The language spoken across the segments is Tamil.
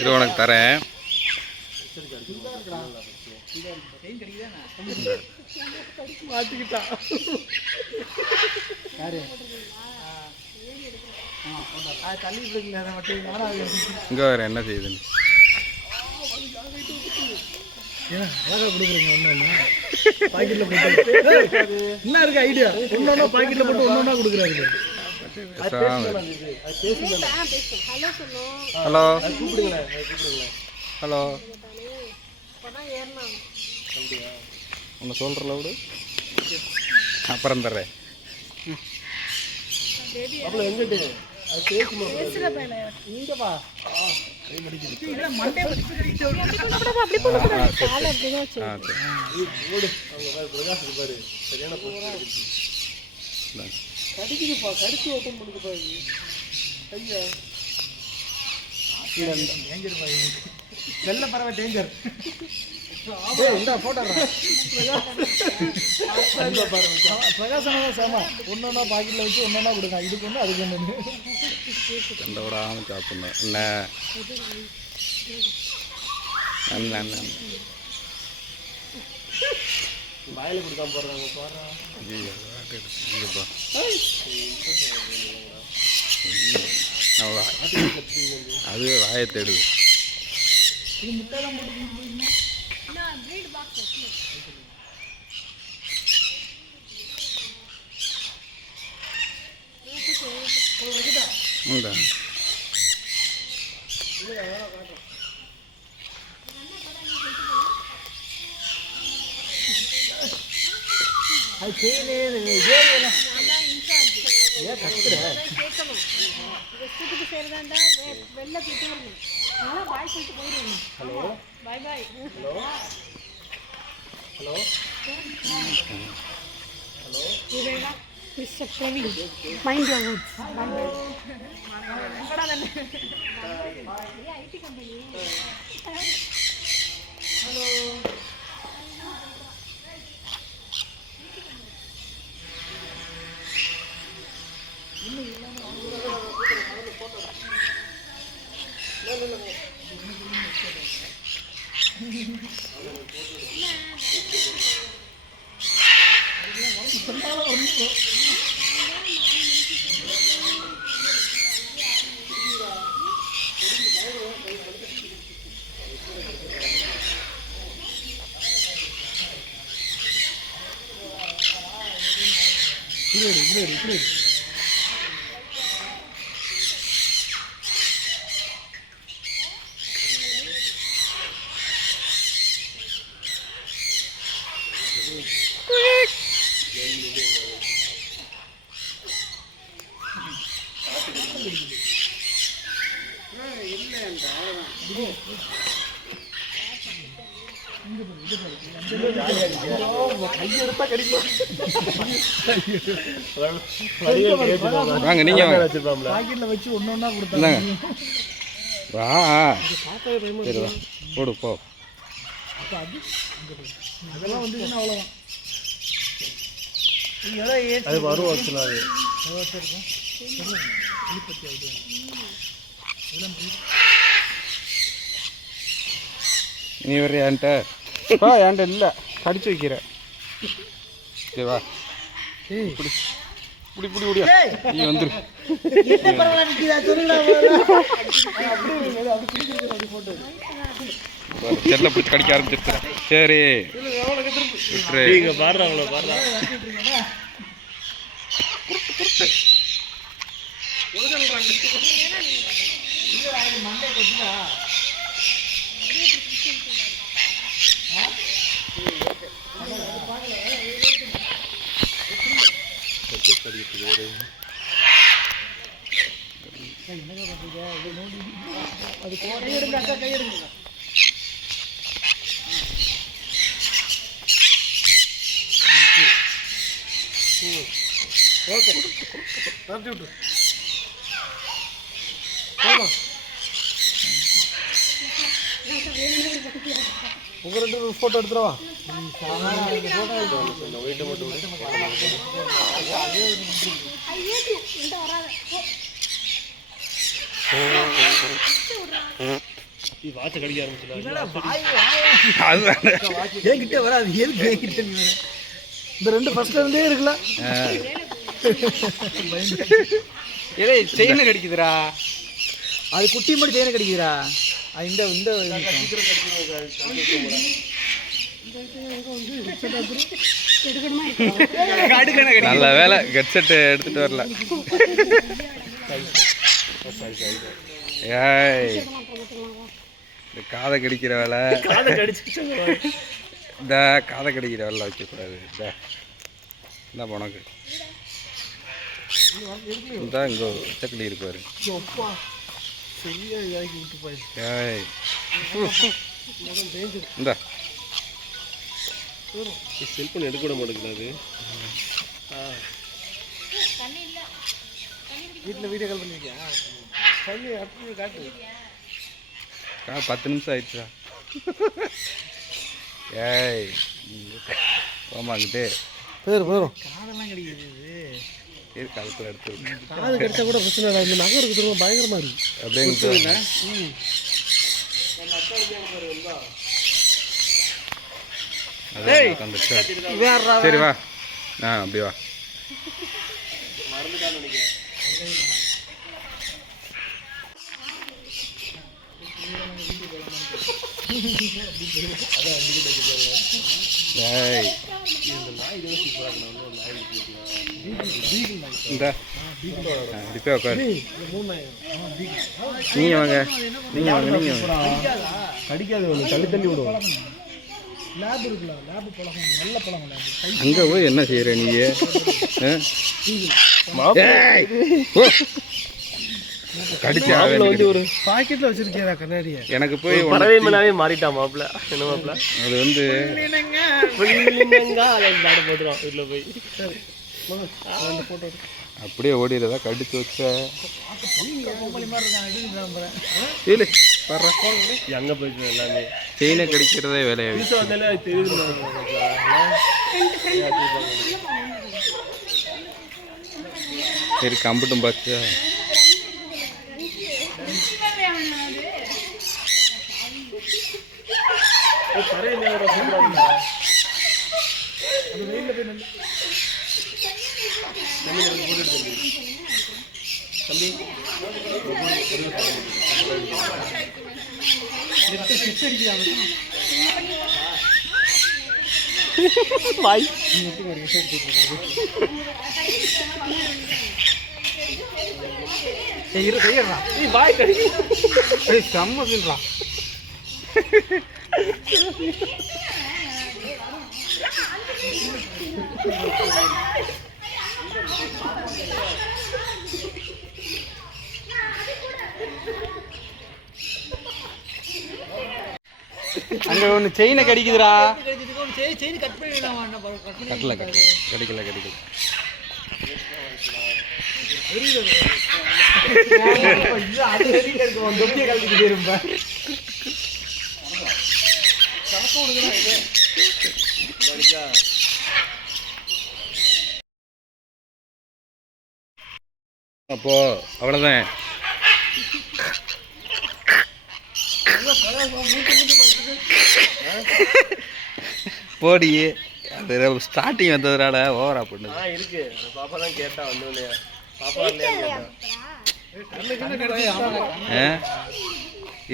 இது உனக்கு தரேன். இங்க வேற என்ன செய்யுதுன்னு அழகா கொடுக்குறீங்க. ஒன்று பாக்கெட்டில் போட்டு என்ன இருக்கு ஐடியா? ஒன்றா பாக்கெட்டில் போட்டு ஒன்றா கொடுக்குறாரு. ஹலோ ஹலோ ஒன்று சொல்கிறல விடு, அப்புறம் தர்றேன். எங்கிட்டு கடிக்குதுப்பா, கடிச்சு ஓப்பன் பண்ணுது பாரு ஐயா. வெள்ள பறவை டேஞ்சர். பிரகாசனம் சேமா ஒன்னொன்னா பாக்கெட்ல வச்சு ஒன்னொன்னா கொடுங்க. இதுக்கு ஒன்று அதுக்கு ஒன்று கண்ட விடாமல் சாப்பிடணும். என்ன வாயில கொடுக்காம போடுறாங்க போடுறான். அது வாயை தேடுது. Mr. Praveen, mind your words. IT company. Hello. வாங்க நீங்க பாக்கெட்ல வச்சு ஒண்ணா கொடுத்தாங்க. வா சரி வா போடு போ. அதெல்லாம் வந்துச்சுன்னா அவ்வளோதான். அது வரும் வச்சுனா அது நீ வர என்கிட்ட வா. என்கிட்ட இல்லை, கடிச்சு வைக்கிற. சரி வா. இப்படி இப்படி இப்படி ஓடியா நீ வந்துரு. செல்ல பிடிச்சி கடிக்க ஆரம்பிச்சிருச்சு. சரி பாடுறாங்களோ அது கையெடுங்க அக்கா, கையெடுங்க. ஓகே தரட்டி விட்டு உங்க ரெண்டு ஃபோட்டோ எடுத்துருவா. ஃபோட்டோ வாட்சை கடிக்க ஆரம்பிச்சிடலாம். அதுதான் என்கிட்ட வராது, எதுக்கு என்கிட்ட நீ வர? இந்த ரெண்டு ஃபர்ஸ்ட்ல இருந்தே இருக்குல்ல. ஏலே செயின் கடிக்குதுடா. அது குட்டி மட்டும் செயினை கடிக்குதுடா. அது இந்த இந்த நல்ல வேலை ஹெட்செட் எடுத்துட்டு வரல. ஏய் இந்த காதை கடிக்கிற வேலை, காதை கடிச்சு இந்த காதை கடிக்கிற வேலை வைக்கக்கூடாது. இந்த உனக்கு இந்த இங்கே சக்கலி இருப்பாரு. சரியா இதாக்கி விட்டு போய் ஏய் இந்த செல்போன் எடுக்க விட மாட்டேங்குது. வீட்டில் வீடியோ கால் பண்ணிருக்கியா? தண்ணி அப்படி காட்டு. 10 நிமிஷம் ஆயிடுச்சா? ஏய் போமாங்கிட்டு போயிடும். காதெல்லாம் கிடைக்குது. இது காலத்தில் எடுத்து காது கிடைச்சா கூட பிரச்சனை இல்லை. இந்த நகை இருக்கு திரும்ப பயங்கரமா இருக்கு. அப்படியே சரி வா. அப்படி வா. இந்த டிப்பே உட்காரு. நீங்கள் வாங்க, நீங்கள் வாங்க, நீங்கள் வாங்க. கடிக்காது, தள்ளி தள்ளி விடுவோம். லேப் இருக்குல்ல, லேப் பழகம், நல்ல பழகம் லேப். அங்கே போய் என்ன செய்கிற நீ? கடிச்சா வந்து ஒரு பாக்கெட்ல வச்சிருக்கியா கண்ணாடியை? எனக்கு போய் பறவை மேலாவே மாறிட்டான் மாப்பிள்ள. என்ன மாப்பிள்ள அது வந்து போட்டுரும் வீட்டில் போய். போட்டோ அப்படியே ஓடிடுறதா கடிச்சு வச்ச இல்லை எங்கே போயிட்டு எல்லாமே செயினை கடிக்கிறதே வேலையாகும். வந்தாலே அது தெரியுது. சரி கம்பட்டும் பார்த்தியா? பறவை மேலோட சூப்பராக பாய் பாய் கிடைக்கும் செம்மதுன்றா. அங்க ஒன்று செயினை கடிக்குதுடா. செயின் கட் பண்ணிடலாம். கட்டல கடிக்கல அப்போ அவ்வளோதான். போடி அது ஸ்டார்டிங் வந்ததுனால ஓவரா பண்ணுது. இருக்கு. பாப்பா தான் கேட்டா வந்து பாப்பா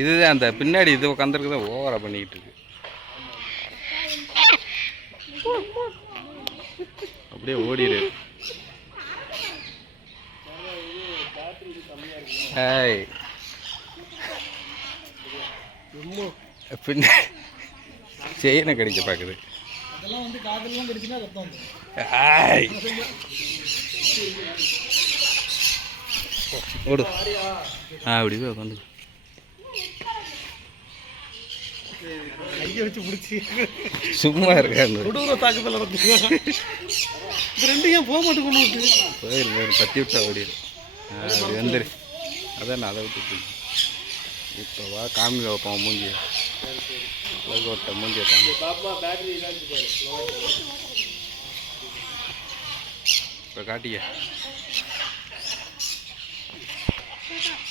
இதுதான் அந்த பின்னாடி இது உட்காந்துருக்குதான் ஓவரா பண்ணிக்கிட்டு இருக்கு. அப்படியே ஓடிடு. ஏய் பின்ன செயினை கடிக்க பார்க்குது. அதெல்லாம் வந்து காதெல்லாம் கடிச்சுன்னா ரத்தம். ஏய் ஓடு. அப்படி போய் உட்காந்து கையை வச்சு பிடிச்சி சும்மா இருக்காங்க. கொடூர தாக்குதல் நடந்துச்சு. இது ரெண்டும் ஏன் போக மாட்டேங்குது? போயிரு பத்தி விட்டா ஓடிடு. அப்படி வந்துரு. அதான் நான் அதை விட்டு இப்போ வா காமிக்க வைப்போம் மூஞ்சியை. அழகு ஓட்ட மூஞ்சியை காமி. இப்போ காட்டிக்க.